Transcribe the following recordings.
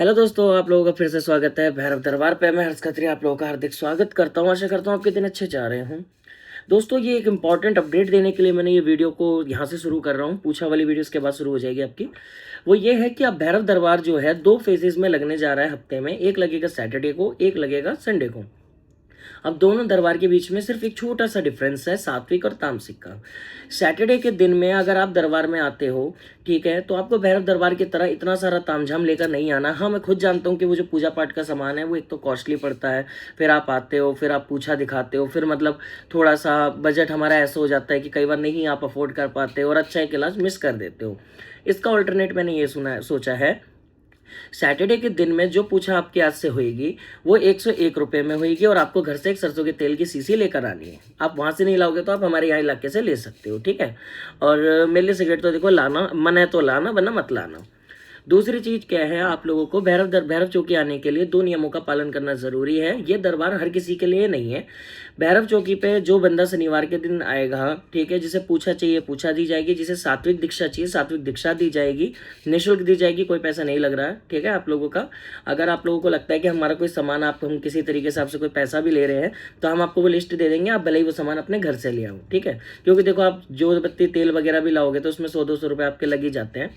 Hello दोस्तों, आप लोगों का फिर से स्वागत है भैरव दरबार पे। मैं हर्ष खत्री आप लोगों का हार्दिक स्वागत करता हूँ। आशा करता हूँ आपके दिन अच्छे जा रहे हों। दोस्तों, ये एक इंपॉर्टेंट अपडेट देने के लिए मैंने ये वीडियो को यहाँ से शुरू कर रहा हूँ। पूछा वाली वीडियो इसके बाद शुरू हो जाएगी आपकी। वो ये है कि अब भैरव दरबार जो है 2 फेजेज़ में लगने जा रहा है हफ्ते में। एक लगेगा सैटरडे को, एक लगेगा संडे को। अब दोनों दरबार के बीच में सिर्फ एक छोटा सा डिफरेंस है, सात्विक और तामसिक का। सैटरडे के दिन में अगर आप दरबार में आते हो, ठीक है, तो आपको भैरव दरबार की तरह इतना सारा तामझाम लेकर नहीं आना। हाँ, मैं खुद जानता हूँ कि वो जो पूजा पाठ का सामान है वो एक तो कॉस्टली पड़ता है। फिर आप आते हो, फिर आप पूछा दिखाते हो, फिर मतलब थोड़ा सा बजट हमारा ऐसा हो जाता है कि कई बार नहीं आप अफोर्ड कर पाते और अच्छा एक इलाज मिस कर देते हो। इसका ऑल्टरनेट मैंने ये सोचा है, सैटरडे के दिन में जो पूछा आपके हाथ से होएगी वो 101 रुपये में होएगी और आपको घर से एक सरसों के तेल की शीशी लेकर आनी है। आप वहाँ से नहीं लाओगे तो आप हमारे यहाँ इलाके से ले सकते हो, ठीक है। और मेरे लिए सिगरेट तो देखो लाना मन है तो लाना, वरना मत लाना। दूसरी चीज क्या है, आप लोगों को भैरव चौकी आने के लिए 2 नियमों का पालन करना जरूरी है। ये दरबार हर किसी के लिए नहीं है। भैरव चौकी पे जो बंदा शनिवार के दिन आएगा, ठीक है, जिसे पूछा चाहिए पूछा दी जाएगी, जिसे सात्विक दीक्षा चाहिए सात्विक दीक्षा दी जाएगी, निःशुल्क दी जाएगी, कोई पैसा नहीं लग रहा है, ठीक है आप लोगों का। अगर आप लोगों को लगता है कि हमारा कोई सामान आप हम किसी तरीके से आपसे कोई पैसा भी ले रहे हैं तो हम आपको वो लिस्ट दे देंगे, आप भले ही वो सामान अपने घर से ले आओ, ठीक है। क्योंकि देखो, आप जो बत्ती तेल वगैरह भी लाओगे तो उसमें 100-200 रुपये आपके लग ही जाते हैं।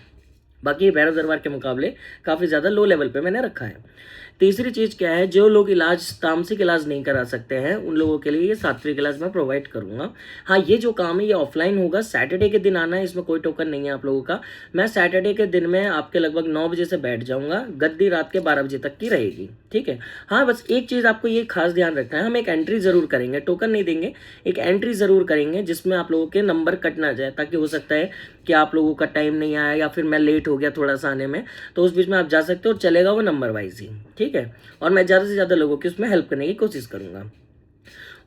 बाकी ये भैरव दरबार के मुकाबले काफ़ी ज़्यादा लो लेवल पे मैंने रखा है। तीसरी चीज़ क्या है, जो लोग इलाज तामसिक इलाज नहीं करा सकते हैं उन लोगों के लिए ये सात्विक इलाज मैं प्रोवाइड करूंगा। हाँ, ये जो काम है ये ऑफलाइन होगा, सैटरडे के दिन आना है, इसमें कोई टोकन नहीं है आप लोगों का। मैं सैटरडे के दिन में आपके लगभग 9 बजे से बैठ जाऊंगा, गद्दी रात के 12 बजे तक की रहेगी, ठीक है। हाँ, बस एक चीज़ आपको ये खास ध्यान रखना है, हम एक एंट्री ज़रूर करेंगे, टोकन नहीं देंगे, एक एंट्री ज़रूर करेंगे जिसमें आप लोगों के नंबर कट ना जाए, ताकि हो सकता है कि आप लोगों का टाइम नहीं आया या फिर मैं लेट हो गया थोड़ा सा आने में, तो उस बीच में आप जा सकते हो और चलेगा वो नंबर वाइज ही, ठीक है। और मैं ज़्यादा से ज़्यादा लोगों की उसमें हेल्प करने की कोशिश करूँगा।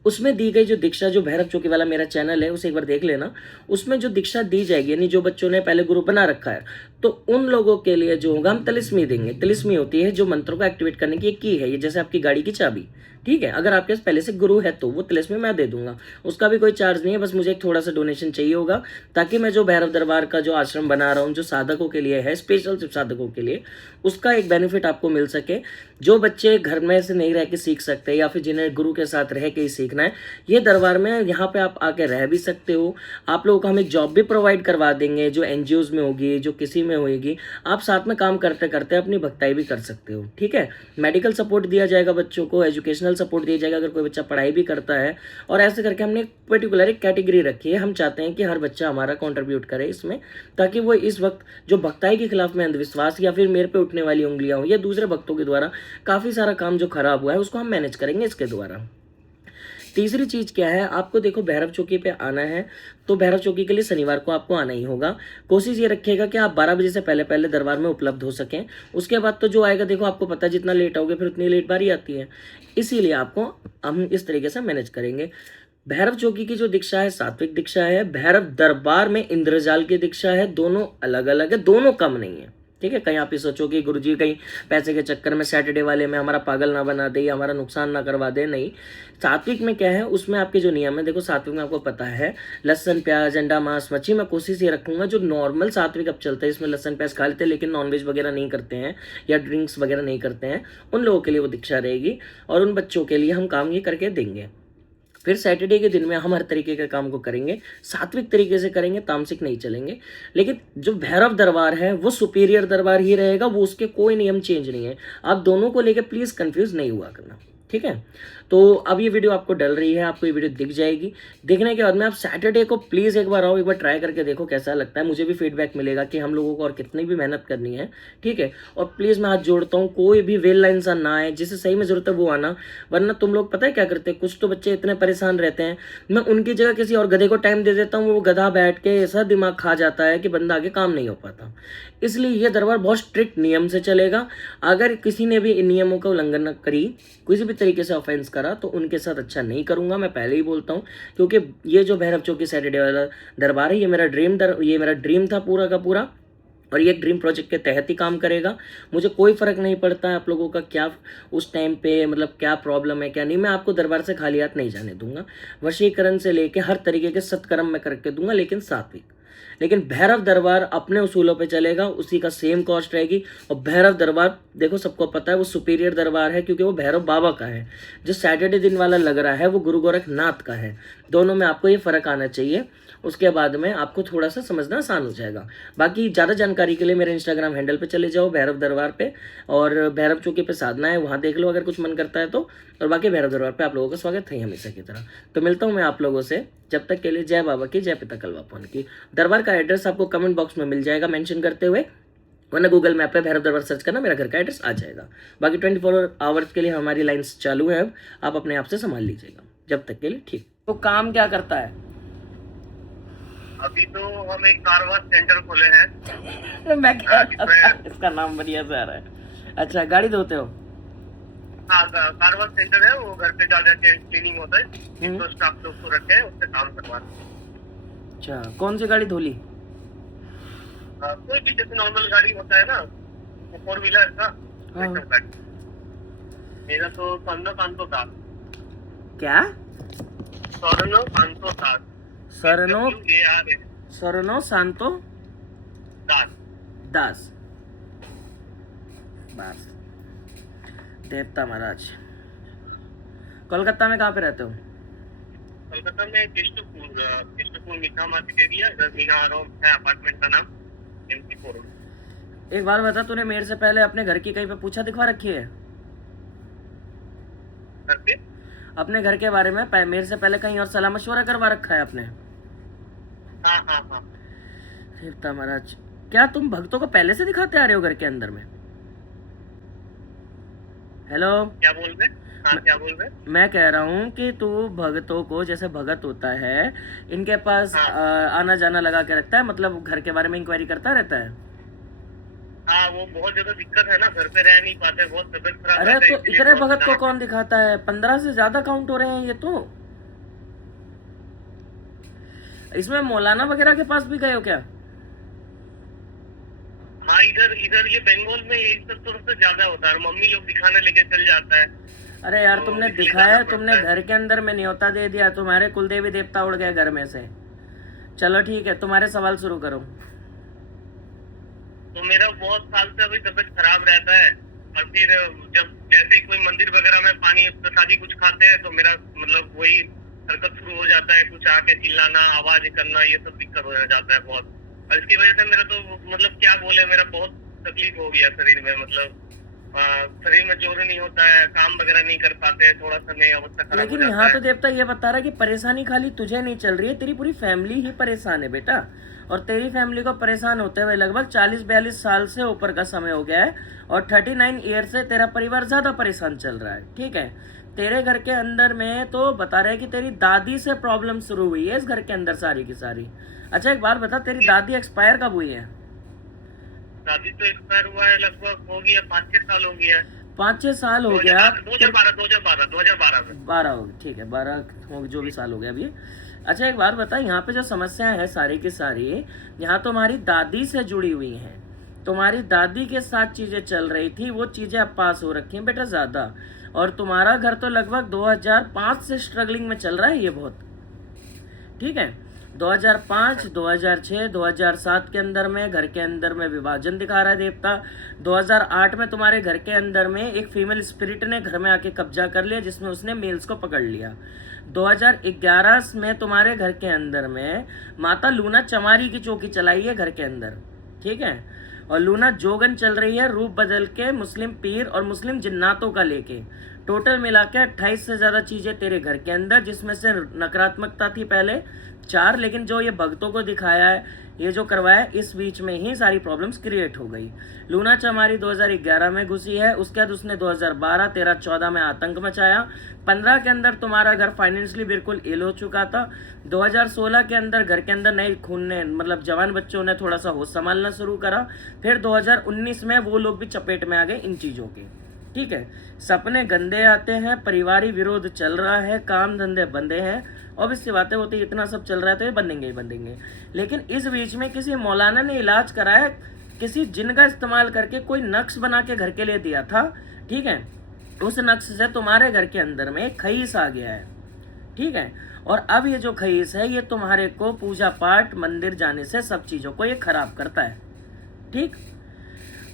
उसमें दी गई जो दीक्षा, जो भैरव चौकी वाला मेरा चैनल है उसे एक बार देख लेना। उसमें जो दीक्षा दी जाएगी, यानी जो बच्चों ने पहले ग्रुप बना रखा है, तो उन लोगों के लिए जो होगा हम तिलिस्मी देंगे। तिलिस्मी होती है जो मंत्रों को एक्टिवेट करने की एक की है, ये जैसे आपकी गाड़ी की चाबी, ठीक है। अगर आपके पास पहले से गुरु है तो वो तिलिस्मी मैं दे दूंगा, उसका भी कोई चार्ज नहीं है, बस मुझे एक थोड़ा सा डोनेशन चाहिए होगा, ताकि मैं जो भैरव दरबार का जो आश्रम बना रहा हूँ जो साधकों के लिए है, स्पेशल सिर्फ साधकों के लिए, उसका एक बेनिफिट आपको मिल सके। जो बच्चे घर में से नहीं रह के सीख सकते या फिर जिन्हें गुरु के साथ रह के ही सीखना है, ये दरबार में यहाँ पे आप आके रह भी सकते हो। आप लोगों को हम एक जॉब भी प्रोवाइड करवा देंगे, जो एनजीओज में होगी, जो किसी में होगी, आप साथ में काम करते करते अपनी भक्ताई भी कर सकते हो, ठीक है। मेडिकल सपोर्ट दिया जाएगा बच्चों को, एजुकेशनल सपोर्ट दिया जाएगा अगर कोई बच्चा पढ़ाई भी करता है। और ऐसे करके हमने एक पर्टिकुलर एक कैटेगरी रखी है। हम चाहते हैं कि हर बच्चा हमारा कॉन्ट्रीब्यूट करे इसमें, ताकि वो इस वक्त जो भक्ताई के खिलाफ में अंधविश्वास या फिर मेरे पे उठने वाली उंगलियां हो या दूसरे भक्तों के द्वारा काफ़ी सारा काम जो खराब हुआ है उसको हम मैनेज करेंगे इसके द्वारा। तीसरी चीज़ क्या है, आपको देखो भैरव चौकी पे आना है तो भैरव चौकी के लिए शनिवार को आपको आना ही होगा। कोशिश ये रखिएगा कि आप 12 बजे से पहले पहले दरबार में उपलब्ध हो सकें। उसके बाद तो जो आएगा, देखो आपको पता है जितना लेट आओगे फिर उतनी लेट बारी आती है, इसीलिए आपको हम इस तरीके से मैनेज करेंगे। भैरव चौकी की जो दीक्षा है सात्विक दीक्षा है, भैरव दरबार में इंद्रजाल की दीक्षा है, दोनों अलग अलग है, दोनों कम नहीं है, ठीक है। कहीं आप ये सोचो कि गुरुजी कहीं पैसे के चक्कर में सैटरडे वाले में हमारा पागल ना बना दे या हमारा नुकसान ना करवा दे, नहीं। सात्विक में क्या है, उसमें आपके जो नियम है, देखो सात्विक में आपको पता है लहसन प्याज अंडा मांस मच्छी, मैं कोशिश ये रखूंगा जो नॉर्मल सात्विक अब चलता है, इसमें लहसन प्याज खा लेते हैं लेकिन नॉनवेज वगैरह नहीं करते हैं या ड्रिंक्स वगैरह नहीं करते हैं, उन लोगों के लिए वो दीक्षा रहेगी और उन बच्चों के लिए हम काम ये करके देंगे। फिर सैटरडे के दिन में हम हर तरीके के काम को करेंगे, सात्विक तरीके से करेंगे, तामसिक नहीं चलेंगे। लेकिन जो भैरव दरबार है वो सुपीरियर दरबार ही रहेगा, वो उसके कोई नियम चेंज नहीं है। आप दोनों को लेकर प्लीज़ कंफ्यूज नहीं हुआ करना, ठीक है। तो अब ये वीडियो आपको डल रही है, आपको ये वीडियो दिख जाएगी। देखने के बाद में आप सैटरडे को प्लीज़ एक बार आओ, एक बार ट्राई करके देखो कैसा लगता है, मुझे भी फीडबैक मिलेगा कि हम लोगों को और कितनी भी मेहनत करनी है, ठीक है। और प्लीज़ मैं हाथ जोड़ता हूँ, कोई भी वेल इंसान ना आए, जिसे सही में ज़रूरत है वो आना, वरना तुम लोग पता है क्या करते हैं, कुछ तो बच्चे इतने परेशान रहते हैं, मैं उनकी जगह किसी और गधे को टाइम दे देता हूँ, वो गधा बैठ के ऐसा दिमाग खा जाता है कि बंदा आगे काम नहीं हो पाता। इसलिए ये दरबार बहुत स्ट्रिक्ट नियम से चलेगा। अगर किसी ने भी इन नियमों का उल्लंघन करी, किसी भी तरीके से ऑफेंस करा, तो उनके साथ अच्छा नहीं करूंगा, मैं पहले ही बोलता हूँ। क्योंकि ये जो भैरव चौकी सैटरडे वाला दरबार है, ये मेरा ड्रीम था पूरा का पूरा, और ये ड्रीम प्रोजेक्ट के तहत ही काम करेगा। मुझे कोई फ़र्क नहीं पड़ता है आप लोगों का क्या उस टाइम पे मतलब क्या प्रॉब्लम है क्या नहीं, मैं आपको दरबार से खाली हाथ नहीं जाने दूंगा। वशीकरण से लेके हर तरीके के सत्कर्म मैं करके दूंगा, लेकिन सात्विक। लेकिन भैरव दरबार अपने उसूलों पे चलेगा, उसी का सेम कॉस्ट रहेगी। और भैरव दरबार देखो सबको पता है वो सुपीरियर दरबार है, क्योंकि वो भैरव बाबा का है। जो सैटरडे दिन वाला लग रहा है वो गुरु गोरखनाथ का है। दोनों में आपको ये फ़र्क आना चाहिए, उसके बाद में आपको थोड़ा सा समझना आसान हो जाएगा। बाकी ज़्यादा जानकारी के लिए मेरे इंस्टाग्राम हैंडल पे चले जाओ, भैरव दरबार पे, और भैरव चौकी पे साधना है, वहाँ देख लो अगर कुछ मन करता है तो। और बाकी भैरव दरबार पे आप लोगों का स्वागत है हमेशा की तरह। तो मिलता हूँ मैं आप लोगों से, जब तक के लिए जय बाबा की, जय पिता कलवापन की। दरबार का एड्रेस आपको कमेंट बॉक्स में मिल जाएगा मेंशन करते हुए, वरना गूगल मैप पे भैरव दरबार सर्च करना, मेरा घर का एड्रेस आ जाएगा। बाकी 24 आवर्स के लिए हमारी लाइन्स चालू है, अब आप अपने आप से संभाल लीजिएगा जब तक के लिए, ठीक। तो काम क्या करता है? अभी तो हम एक कार वॉश सेंटर खोले हैं। मैं इसका नाम बढ़िया से आ रहा है। अच्छा, गाड़ी धोते हो? हाँ, कार वॉश सेंटर है, वो घर पे जा जाके क्लीनिंग होता है, तो स्टाफ लोग को रखे हैं, उससे काम करवाते हैं। अच्छा, कौन सी गाड़ी धोली? कोई भी जैसे नॉर्मल गाड़ी होता है ना, 4 व्हीलर का, गाड़ी। मेरा तो Sorno 507। क्या? Sorno 507। Sorno Santo दास। बस, देवता महाराज। कोलकाता में कहाँ पे रहते हो? कोलकाता में केष्टपुर मीठा मार्केट एरिया, इधर मीना आराम है अपार्टमेंट का नाम, MC4। एक बार बता, तूने मेरे से पहले अपने घर की कहीं पे पूछा दिखवा रखी है? घर पे? अपने घर के बारे में मेरे से पहले कहीं और सलाह मशवरा करवा रखा है आपने? हाँ। देवता महाराज, क्या तुम भक्तों को पहले से दिखाते आ रहे हो घर के अंदर में? हेलो, क्या बोल रहे? हाँ, क्या बोल रहे? मैं कह रहा हूँ कि तू भक्तों को, जैसे भगत होता है, इनके पास आना जाना लगा के रखता है, मतलब घर के बारे में इंक्वायरी करता रहता है। हाँ, वो बहुत ज्यादा दिक्कत है ना, घर पे रह नहीं पाते, बहुत तबियत खराब अरे है, तो इसलिए इतने बहुत भगत को कौन दिखाता है? 15 से ज्यादा काउंट हो रहे हैं ये तो। इसमें मौलाना वगैरह के पास भी गए हो क्या? हाँ, इधर ये बंगाल में यही सब थोड़ा सा ज्यादा होता है, मम्मी लोग दिखाने लेके चल जाता है। अरे यार, तो तुमने इसलिए दिखाया, जाना तुमने पड़ता है। घर के अंदर में न्योता दे दिया, तुम्हारे कुलदेवी देवता उड़ गए घर में से। चलो ठीक है, तुम्हारे सवाल शुरू करो। तो मेरा बहुत साल से अभी तबियत खराब रहता है, और फिर जब जैसे कोई मंदिर वगैरह में पानी प्रसादी कुछ खाते हैं, तो मेरा मतलब वही हरकत शुरू हो जाता है, कुछ आके चिल्लाना, आवाज करना, ये सब दिक्कत हो जाता है बहुत। और इसकी वजह से मेरा तो मतलब क्या बोले, मेरा बहुत तकलीफ हो गया शरीर में, मतलब शरीर में जोर नहीं होता है, काम वगैरह नहीं कर पाते, थोड़ा सा नहीं, अवस्था खराब हो लेकिन जाता यहाँ है। तो देवता ये बता रहा है कि परेशानी खाली तुझे नहीं चल रही है, तेरी पूरी फैमिली ही परेशान है बेटा। और तेरी फैमिली को परेशान होते हुए लगभग 40-42 साल से ऊपर का समय हो गया है, और 39 ईयर से तेरा परिवार ज्यादा परेशान चल रहा है, ठीक है। तेरे घर के अंदर में तो बता रहे हैं कि तेरी दादी से प्रॉब्लम शुरू हुई है इस घर के अंदर सारी की सारी। अच्छा, एक बात बता, तेरी दादी एक्सपायर कब हुई है? दादी तो एक्सपायर हुआ है, लगभग हो गया 5-6 साल हो गया। 5-6 साल हो गया? 2012 में। 12 हो गया, ठीक है, 12 हो, जो भी साल हो गया अभी। अच्छा, एक बात बता, यहाँ पे जो समस्याएं हैं सारी की सारी, यहाँ तुम्हारी दादी से जुड़ी हुई हैं। तुम्हारी दादी के साथ चीजें चल रही थी, वो चीजें अब पास हो रखी हैं बेटा ज्यादा। और तुम्हारा घर तो लगभग 2005 से स्ट्रगलिंग में चल रहा है ये बहुत, ठीक है। 2005, 2006, 2007 के अंदर में घर के अंदर में विभाजन दिखा रहा है देवता। 2008 में तुम्हारे घर के अंदर में एक फीमेल स्पिरिट ने घर में आके कब्जा कर लिया, जिसमें उसने मेल्स को पकड़ लिया। 2011 में तुम्हारे घर के अंदर में माता लूना चमारी की चौकी चलाई है घर के अंदर, ठीक है। और लूना जोगन चल रही है, रूप बदल के मुस्लिम पीर और मुस्लिम जिन्नातों का लेके। टोटल मिला के 28 से ज़्यादा चीज़ें तेरे घर के अंदर, जिसमें से नकारात्मकता थी पहले 4, लेकिन जो ये भक्तों को दिखाया है, ये जो करवाया, इस बीच में ही सारी प्रॉब्लम्स क्रिएट हो गई। लूना चमारी 2011 में घुसी है, उसके बाद उसने 2012, 13, 14 में आतंक मचाया। 15 के अंदर तुम्हारा घर फाइनेंशियली बिल्कुल इल हो चुका था। 2016 के अंदर घर के अंदर नए खून ने, मतलब जवान बच्चों ने थोड़ा सा होश संभालना शुरू करा। फिर 2019 में वो लोग भी चपेट में आ गए इन चीज़ों के, ठीक है। सपने गंदे आते हैं, परिवारी विरोध चल रहा है, काम धंधे बंदे हैं, ऑब्वियसली बातें होती, इतना सब चल रहा है तो ये बंदेंगे ही बंदेंगे। लेकिन इस बीच में किसी मौलाना ने इलाज कराया, किसी जिन का इस्तेमाल करके कोई नक्श बना के घर के लिए दिया था, ठीक है। उस नक्श से तुम्हारे घर के अंदर में खईस आ गया है, ठीक है। और अब ये जो खईस है ये तुम्हारे को पूजा पाठ मंदिर जाने से सब चीज़ों को ये खराब करता है, ठीक।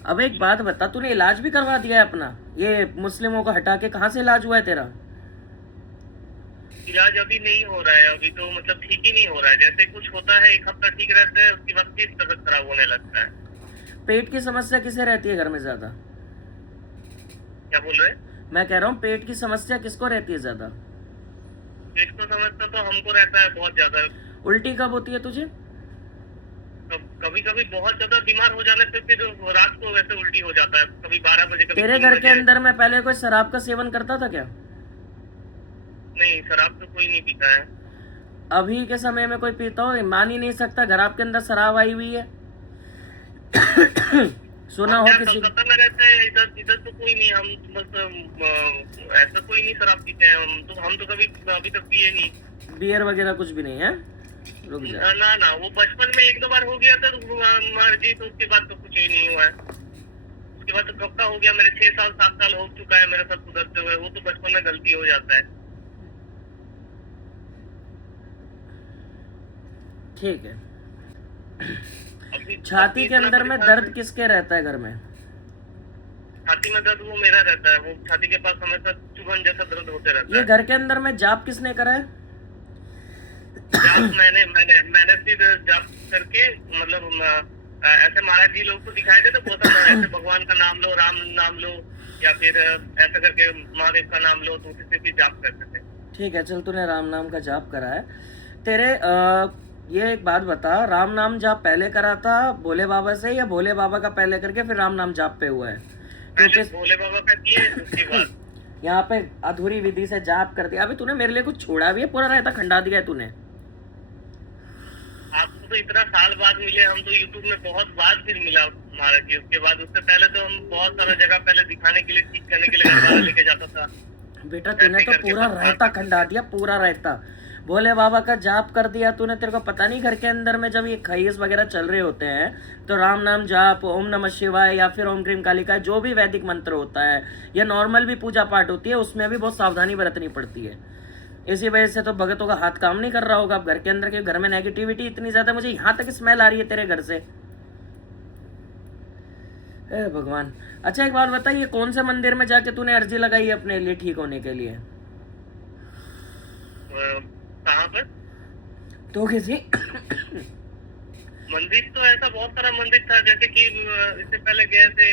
अब एक बात बता, तूने इलाज भी करवा दिया है अपना, ये मुस्लिमों को हटा के कहाँ से इलाज हुआ है तेरा? इलाज अभी नहीं हो रहा है, अभी तो मतलब ठीक ही नहीं हो रहा है। जैसे कुछ होता है 1 हफ्ता ठीक रहता है, उसके बाद फिर तबीयत खराब होने लगता है। पेट की समस्या किसे रहती है घर में ज्यादा? क्या बोल रहे हैं? मैं कह रहा हूँ पेट की समस्या किसको रहती है ज्यादा? पेट को समझता तो हमको रहता है बहुत ज्यादा। उल्टी कब होती है तुझे? कभी कभी बहुत ज्यादा बीमार हो जाने से फिर रात को वैसे उल्टी हो जाता है, कभी 12 बजे, कभी तेरे 3 घर के बजे। अंदर में पहले कोई शराब का सेवन करता था क्या? नहीं, शराब तो कोई नहीं पीता है। अभी के समय में कोई पीता हो? मान ही नहीं सकता, घर आपके अंदर शराब आई हुई है। सुना हम हो क्या किसी? कलकत्ता में रहते हैं, इधर इधर तो कोई नहीं। हम बस ऐसा कोई नहीं शराब पीते हैं। हम तो कभी अभी तक पिए नहीं। बियर वगैरह कुछ भी नहीं है? रुक जा। ना ना, वो बचपन में 1-2 बार हो गया था मर्जी, तो उसके बाद तो कुछ ही नहीं हुआ है। उसके बाद तो कब का हो गया, मेरे 6 साल 7 साल हो चुका है मेरे साथ सुधरते हुए। वो तो बचपन में गलती हो जाता है। ठीक है। अभी छाती के इतना अंदर में परेशान दर्द है। किसके रहता है घर में? छाती में दर्द वो मेरा रहता है। वो छाती के पास हमेशा चुभन जैसा दर्द होते रहता ये है। घर के अंदर में जाप किसने करा है? जाप मैंने फिर जाप करके मतलब ऐसे महाराज जी लोग को दिखाए थे, तो बोलता था ऐसे भगवान का नाम लो, राम नाम लो, या फिर ऐसा करके महादेव का नाम लो, तो उसी से भी जाप करते थे। ठीक है, चल तूने राम नाम का जाप करा है। तेरे ये एक बात बता, राम नाम जाप पहले करा था भोले बाबा से या भोले बाबा का पहले करके फिर राम नाम जाप पे हुआ है? पहले क्योंकि भोले बाबा का किए, उसके बाद यहाँ पे अधूरी विधि से जाप कर दिया। अभी तूने मेरे लिए कुछ छोड़ा भी है? पूरा रहता खंडा दिया है तूने। आपको तो इतना साल बाद मिले, हम तो यूट्यूब में बहुत बाद फिर मिला महाराज जी। उसके बाद उससे पहले तो हम बहुत सारा जगह पहले दिखाने के लिए, ठीक करने के लिए घर वाला लेके जाता था। बेटा तूने तो पूरा रहता खंडा दिया, पूरा रहता। भोले बाबा का जाप कर दिया तूने। तेरे को पता नहीं घर के अंदर में जब ये खईस वगैरह चल रहे होते हैं तो राम नाम जाप, ओम नमः शिवाय या फिर ओम क्रीम कालिका, जो भी वैदिक मंत्र होता है या नॉर्मल भी पूजा पाठ होती है, उसमें भी बहुत सावधानी बरतनी पड़ती है। इसी वजह से तो भगतों का हाथ काम नहीं कर रहा होगा अब घर के अंदर के। घर में नेगेटिविटी इतनी ज्यादा, मुझे यहाँ तक स्मेल आ रही है तेरे घर से। ए भगवान। अच्छा एक बात बता, ये कौन से मंदिर में जाके तूने अर्जी लगाई है अपने लिए ठीक होने के लिए? कहाँ पर? तो किसी मंदिर तो ऐसा बहुत सारा मंदिर था, जैसे कि इससे पहले गए थे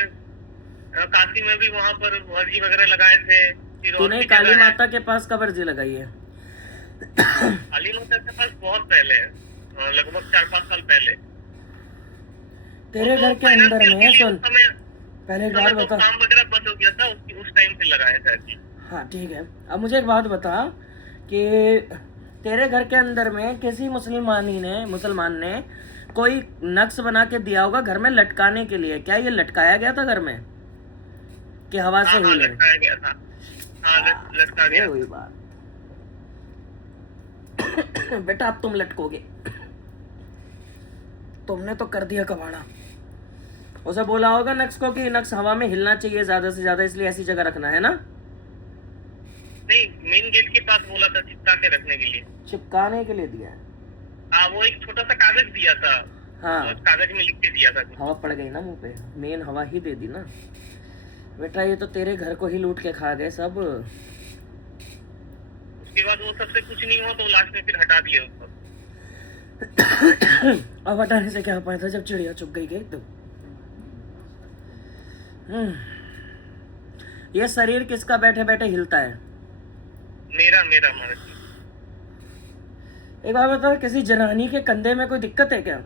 काशी में भी, वहाँ पर अर्जी वगैरह लगाए थे। फिर और तूने भी काली जगह है। माता के पास कब अर्जी लगाई है? काली माता के पास बहुत पहले, लगभग 4-5 साल पहले। तेरे वो घर के फाइनेंशियल अंदर के में लिए सुन, उस समय पहले एक बात बता। काम वगैरह बंद हो गया था, उस टाइम से लगाए थे अर्जी। हाँ ठीक है, अब मुझे एक बात बता कि तेरे घर के अंदर में किसी मुसलमान ने कोई नक्श बना के दिया होगा घर में लटकाने के लिए। क्या ये लटकाया गया था घर में कि हवा से हाँ, हिले? लटकाया गया था। हाँ, लटका ये गया। हुई बात। बेटा अब तुम लटकोगे। तुमने तो कर दिया कबाड़ा। उसे बोला होगा नक्श को कि नक्श हवा में हिलना चाहिए ज्यादा से ज्यादा, इसलिए ऐसी जगह रखना है ना। नहीं, मेन गेट के पास बोला था चिपका के रखने के लिए। चिपकाने के लिए दिया है? हाँ, वो एक छोटा सा कागज दिया था। हाँ, कागज में लिख के दिया था। हवा पड़ गई ना मुंह पे, मेन हवा ही दे दी ना। बेटा ये तो तेरे घर को ही लूट के खा गए सब। उसके बाद वो सबसे कुछ नहीं हुआ, तो लास्ट में फिर हटा दिए उसको। अब हटाने से क्या हो पाया था जब चिड़िया चुप गई एकदम। ये शरीर किसका बैठे बैठे हिलता है? मेरा महाराज जी। एक बार बता, किसी जनानी के कंधे में कोई दिक्कत है क्या?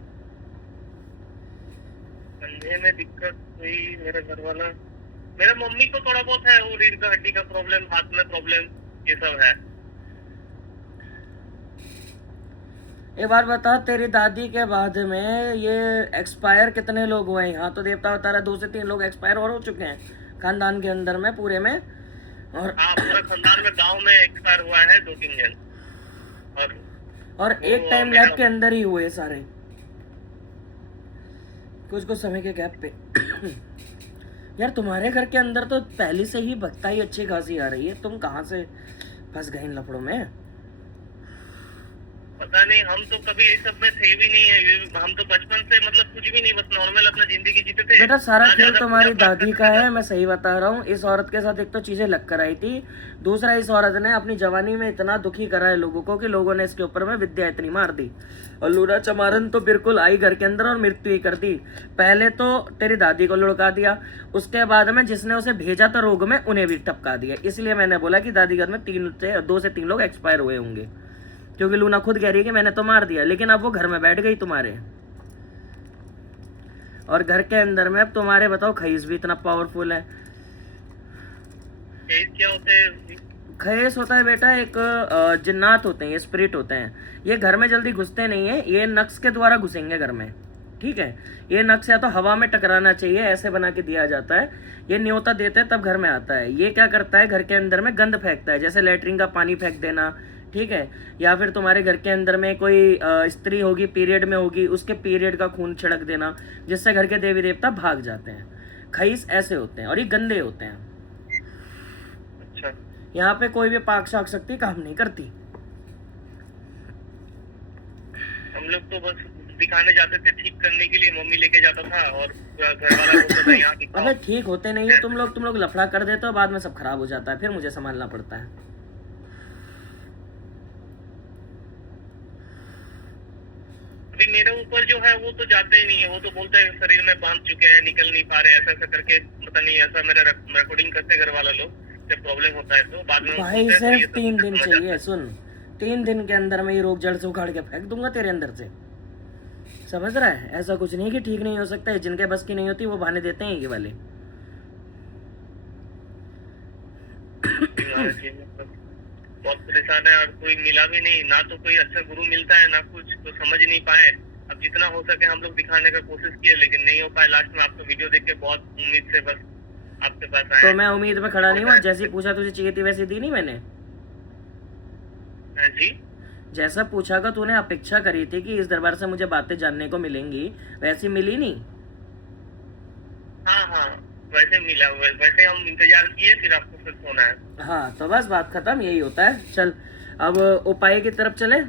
कंधे में दिक्कत हुई? मेरा घर वाला, मेरा मम्मी को थोड़ा बहुत है, वो रीढ़ का हड्डी का प्रॉब्लम, हाथ में प्रॉब्लम, ये सब है। एक बार बता, तेरी दादी के बाद में ये एक्सपायर कितने लोग हुए? यहाँ तो देवता बता रहा 2 से 3 लोग एक्सपायर और हो चुके हैं खानदान के अंदर में, पूरे में। और हाँ, पूरा खानदान में, गांव में एक्सपायर हुआ है 2-3 जन। और एक टाइम लैब के अंदर ही हुए सारे, कुछ समय के गैप पे। यार तुम्हारे घर के अंदर तो पहले से ही भक्ताई अच्छी खासी आ रही है, तुम कहाँ से फंस गए इन लफड़ों में? पता नहीं, हम तो कभी ये सब में थे भी नहीं है। हम तो बचपन से मतलब कुछ भी नहीं, बस नॉर्मल अपना जिंदगी जीते थे। बेटा सारा ना खेल ज्यादा तुम्हारी पूजा पाठ दादी का है, मैं सही बता रहा हूँ। इस औरत के साथ एक तो चीजें लग कर आई थी, दूसरा इस औरत ने अपनी जवानी में इतना दुखी करा है लोगों को कि लोगों ने इसके ऊपर में विद्या इतनी मार दी। और लूना चमारन तो बिल्कुल आई घर के अंदर और मृत्यु ही कर दी। पहले तो तेरी दादी को लुढ़का दिया, उसके बाद में जिसने उसे भेजा था रोग में उन्हें भी टपका दिया। इसलिए मैंने बोला कि दादी घर में 2 से 3 लोग एक्सपायर हुए होंगे, क्योंकि लूना खुद कह रही है कि मैंने तो मार दिया, लेकिन अब वो घर में बैठ गई तुम्हारे। और घर के अंदर में अब तुम्हारे बताओ खईस भी इतना पावरफुल है। क्या होते हैं? खयेस होता है बेटा एक जिन्नात होते हैं, ये स्पिरिट होते हैं। ये घर में जल्दी घुसते नहीं है, ये नक्स के द्वारा घुसेंगे घर में, ठीक है। ये नक्स या तो हवा में टकराना चाहिए, ऐसे बना के दिया जाता है। ये न्योता देते हैं तब घर में आता है। ये क्या करता है, घर के अंदर में गंद फेंकता है, जैसे लेटरिन का पानी फेंक देना, ठीक है। या फिर तुम्हारे घर के अंदर में कोई स्त्री होगी, पीरियड में होगी, उसके पीरियड का खून छिड़क देना, जिससे घर के देवी देवता भाग जाते हैं। खईस ऐसे होते हैं और ये गंदे होते हैं। अच्छा, यहाँ पे कोई भी पाक शाक शक्ति काम नहीं करती। हम लोग तो बस दिखाने जाते थे ठीक करने के लिए, मम्मी लेके जाता था और घर वाला बोलता था यहाँ दिखाओ। अबे ठीक होते नहीं है तुम लोग लफड़ा कर देते हो, बाद में सब खराब हो जाता है, फिर मुझे संभालना पड़ता है। अभी मेरे ऊपर जो है वो तो जाते ही नहीं है, वो तो बोलते हैं शरीर में बांध चुके हैं, निकल नहीं पा रहे, ऐसा ऐसा करके। पता नहीं, ऐसा मेरा रिकॉर्डिंग करते घर वाला लोग, जब प्रॉब्लम होता है तो बाद में भाई बोलते हैं, सिर्फ 3 दिन चाहिए, सुन 3 दिन के अंदर में ये रोग जड़ से उखाड़ के फेंक दूंगा तेरे अंदर से, समझ रहा है। ऐसा कुछ नहीं कि ठीक नहीं हो सकता है, जिनके बस की नहीं होती वो बहाने देते हैं ये वाले। बहुत परेशान है और कोई मिला भी नहीं, ना तो कोई अच्छा गुरु मिलता है ना कुछ, तो समझ नहीं पाए। अब जितना हो सके हम लोग दिखाने का कोशिश किए, लेकिन नहीं हो पाया। लास्ट में आपका वीडियो देख के बहुत उम्मीद से बस आपके पास आए। तो मैं उम्मीद में खड़ा नहीं हुआ, जैसी पूछा तुझे चाहिए थी वैसी दी नहीं मैंने। जी, जैसा पूछा का तूने अपेक्षा करी थी कि इस दरबार से मुझे बातें जानने को मिलेंगी, वैसी मिली नहीं। हाँ हाँ, वैसे मिला, वैसे हम इंतजार किए, फिर आपको फिर फोन आया। हाँ तो बस बात खत्म, यही होता है। चल अब उपाय की तरफ चले।